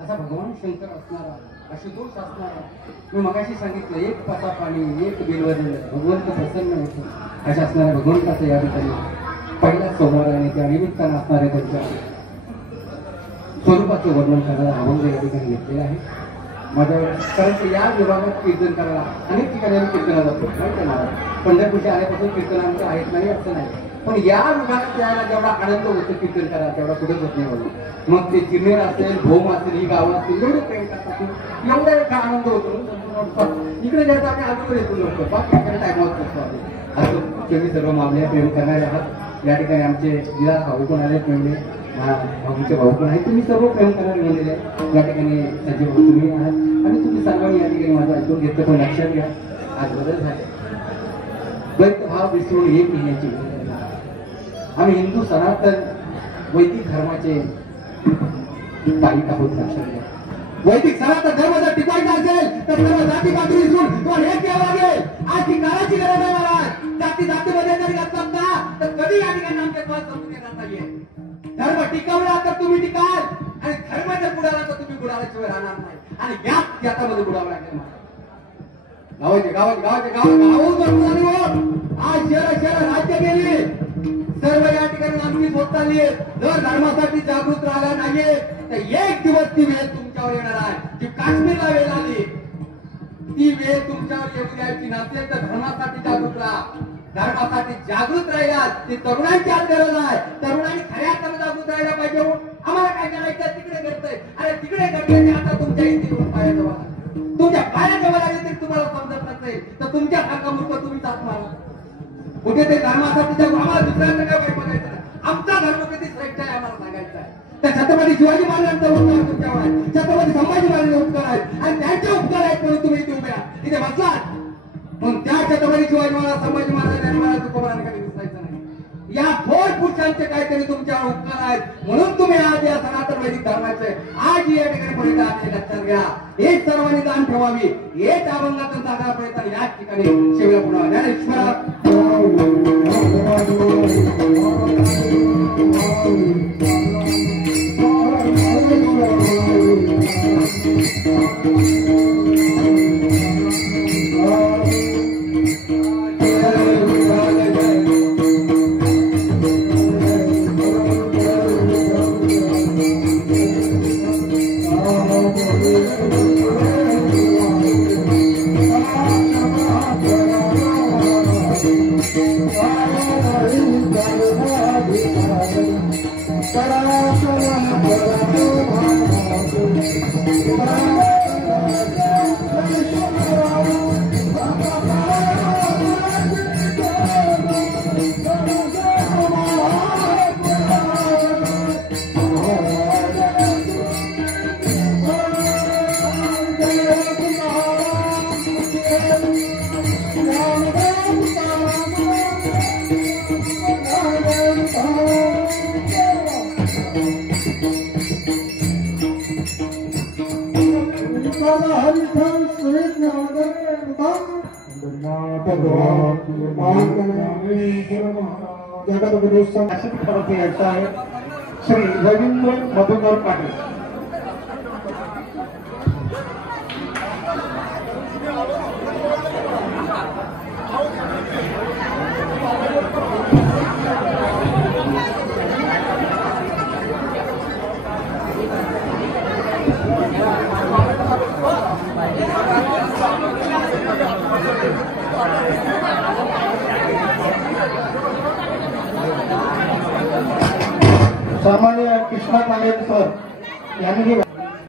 असा भगवान शंकर असणारा, आशुतोष असणारा, मी मगाशी सांगितलं एक पाता पाणी एक बिलवरी भगवंत प्रसन्न होतो अशा असणाऱ्या भगवंताचं या ठिकाणी पहिल्या सोमवाराने त्या निमित्तानं असणाऱ्या त्यांच्या स्वरूपाचं वर्णन करायला अभंग या ठिकाणी घेतलेलं आहे माझ्यावर. कारण या विभागात कीर्तन करायला अनेक ठिकाणी आम्ही कीर्तनाला जातो माहिती आहे मला. पंढरपूरच्या आल्यापासून कीर्तन आमचं आहेत नाही असं नाही, पण या विभागात यायला जेवढा आनंद होतो कीर्तन करा तेवढा कुठेच होत नाही होतो. मग ते चिरनेर असेल, भोम असेल, ही गावं असतील, एवढे प्रेम करतात एवढा एक आनंद होतो. इकडे जायचं आम्ही अगोदर येतो लोक बाकी टायमावर करतो असं. तुम्ही सर्व मामले प्रेम करणारे आहात. या ठिकाणी आमचे जिल्हा भाऊ पण आले प्रेमले, भाऊचे भाऊ पण आहेत. तुम्ही सर्व प्रेम करणारे गेलेले या ठिकाणी सजीव तुम्ही आहात आणि तुम्ही सर्वांनी या ठिकाणी माझं ऐकून घेतलं. पण लक्षात घ्या आज बदल झाले. द्वैत भाव विसरून एक महिन्याची आम्ही हिंदू सनातन वैदिक धर्माचे पालिका आहोत. लक्षात घ्या वैदिक सनातन धर्म जर टिकवायचा असेल तर सर्व जाती पाती विसरून तुम्हाला हे घ्यावं लागेल. आज ती काळाची गरज आहे मला. जाती जातीमध्ये जरी घातलात ना तर कधी या ठिकाणी आमच्या समजून येणार नाहीये. धर्म टिकवला तर तुम्ही टिकाल आणि धर्म जर बुडाला तर तुम्ही बुडाल्याशिवाय राहणार नाही. आणि याच जातामध्ये बुडावं लागेल. गावाचे गावाचे गावाचे गाव आज शहर राज्य गेली सर्व या ठिकाणी आमची होत चालली आहे. जर धर्मासाठी जागृत राहिला नाहीये तर एक दिवस ती वेळ तुमच्यावर येणार आहे. जी काश्मीरला वेळ आली ती वेळ तुमच्यावर येऊ द्यायची नसेल तर धर्मासाठी जागृत राहा. धर्मासाठी जागृत राहिलात ती तरुणांची आज गरज आहे. तरुणांनी खऱ्या अर्थाने जागृत राहायला पाहिजे. आम्हाला काय करायचं तिकडे घडतंय अरे तिकडे घडले आता तुमच्या इथे येऊन पायाच्या वर तुमच्या पायाच्या वर आले तरी तुम्हाला समजत नसेल तर तुमच्या सारखा मूर्ख तुम्ही साथ मारा. कुठे ते धर्मासाठी आम्हाला दुसऱ्यांचं काय वाईट बघायचं नाही. आमचा धर्म कधी श्रेष्ठ आहे आम्हाला सांगायचं आहे. तर छत्रपती शिवाजी महाराजांचा उपकार तुमच्यावर आहे. छत्रपती संभाजी महाराजांचे उपकार आहेत आणि त्यांचे उपकार आहेत म्हणून तुम्ही इथे उभे आहात इथे बसलात. पण त्या छत्रपती शिवाजी महाराज संभाजी महाराजांनी मला तुकोबारांकडे दिसायचं नाही. या थोर पुरुषांचे काहीतरी तुमच्यावर उपकार आहेत म्हणून तुम्ही आज या सनातन वैदिक धर्माचे आज या ठिकाणी पर्यंत आले. लक्षात घ्या हे सर्वांनी जाण ठेवावी. हेच अभंगातून साजरा प्रयत्न याच ठिकाणी शिवला पुन्हा ज्ञानेश्वरा श्री रवींद्र मधुकर पाटील. सामान्य कृष्णा पाटील सर यांनी